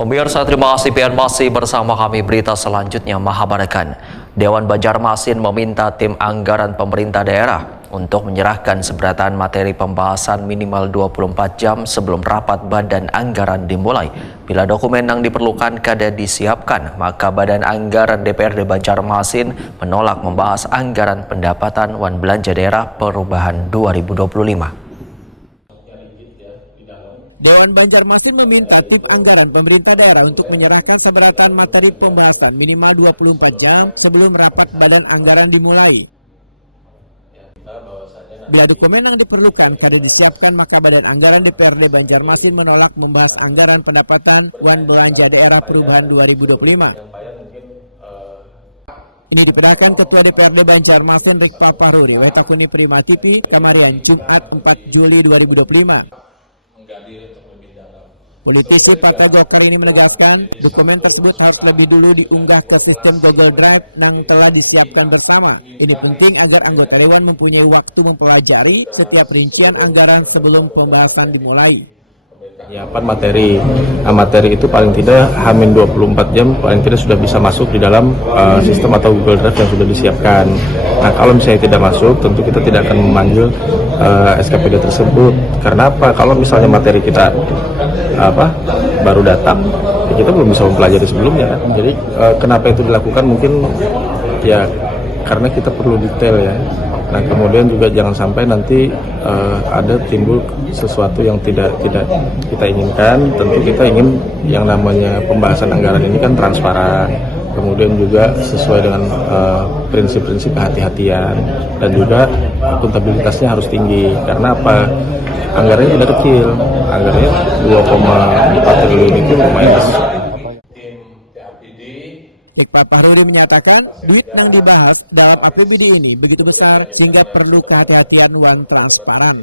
Pemirsa, terima kasih pian masih bersama kami. Berita selanjutnya, Mahabarakan. Dewan Banjarmasin meminta tim anggaran pemerintah daerah untuk menyerahkan seberatan materi pembahasan minimal 24 jam sebelum rapat badan anggaran dimulai. Bila dokumen yang diperlukan kada disiapkan, maka badan anggaran DPRD Banjarmasin menolak membahas anggaran pendapatan wan belanja daerah perubahan 2025. Dewan Banjarmasin meminta tim anggaran pemerintah daerah untuk menyerahkan seberatan materi pembahasan minimal 24 jam sebelum rapat badan anggaran dimulai. Bila dokumen yang diperlukan kada disiapkan, maka badan anggaran DPRD Banjarmasin menolak membahas anggaran pendapatan wan belanja daerah perubahan 2025. Ini dipedahkan Ketua DPRD Banjarmasin Rikpal Pahruri Wetakuni Prima TV Kamarian Jumat 4 Juli 2025. Politisi Partai Golkar ini menegaskan dokumen tersebut harus lebih dulu diunggah ke sistem Google Drive yang telah disiapkan bersama. Ini penting agar anggota Dewan mempunyai waktu mempelajari setiap rincian anggaran sebelum pembahasan dimulai. Penyiapan materi itu paling tidak H-24 jam paling tidak sudah bisa masuk di dalam sistem atau Google Drive yang sudah disiapkan. Nah, kalau misalnya tidak masuk, tentu kita tidak akan memanggil SKPD tersebut. Karena apa? Kalau misalnya materi kita baru datang, ya kita belum bisa mempelajari sebelumnya. Jadi kenapa itu dilakukan? Mungkin ya karena kita perlu detail ya. Nah, kemudian juga jangan sampai nanti ada timbul sesuatu yang tidak kita inginkan. Tentu kita ingin yang namanya pembahasan anggaran ini kan transparan, kemudian juga sesuai dengan prinsip-prinsip kehati-hatian, dan juga akuntabilitasnya harus tinggi. Karena apa? Anggarannya tidak kecil, anggarannya 2,4 triliun itu lumayan besar. Rikpal Pahruri menyatakan duit yang dibahas dalam APBD ini begitu besar sehingga perlu kehati-hatian wan transparan.